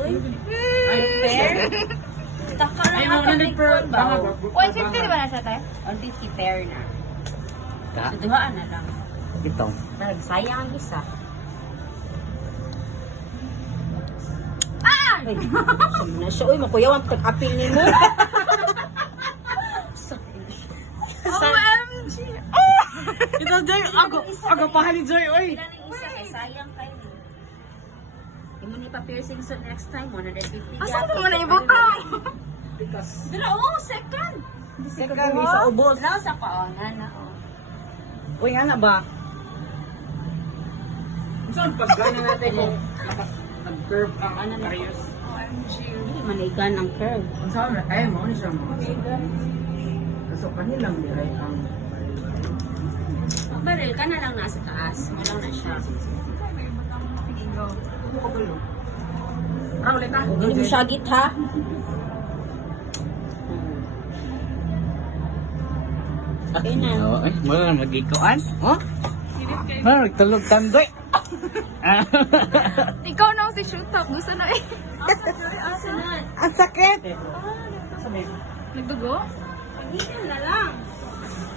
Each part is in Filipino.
Uy. Pair? Taka lang ang paglikod ba? 150 di ba na siya, te? 150 pair na. Ka? So, duhaan na lang. Ito. Sayang ang isa. Ay, sabi na siya. Uy, makuyaw ang pag-apil ni mo. OMG! Ito, Joy. Ako pa ni Joy, oy. Ilan ang isa? Ay, sayang kayo. Imo ni pa-piercing so next time, 150 Asa ko na ibutang? Dala, oh, second. Second, sa ubos. Dala, sa paona na, oh. Uy, ano ba? Saan pag ganyan natin kung nag-curve ang Ano na? Arius? OMG. Hindi, manigan ang curve. Ang saan na? Ay, mo ni siya mo. Kaso kanilang diray ang Ang baril ka na lang nasa taas. Walang na siya. Sige, go. Tara ulit na. Hindi mo syagit, ha? Okay na. Ay, mo na mag-ikuan? Oh? Silip kayo. Ha, nagtulog tandoy. Ikaw na si shoot up. Gusto na eh. Asa na? Ang sakit. Nagdugo? Pagitan na lang.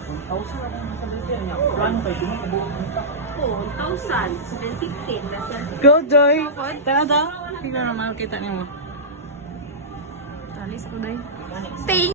1,000 na lang sa dito niya. Plano kayo, di mo kabuo ng Oh, 1,000. 715. Go, Joy! Tara daw. Tingnan naman kita niyo mo. Talis ko dahil. Thank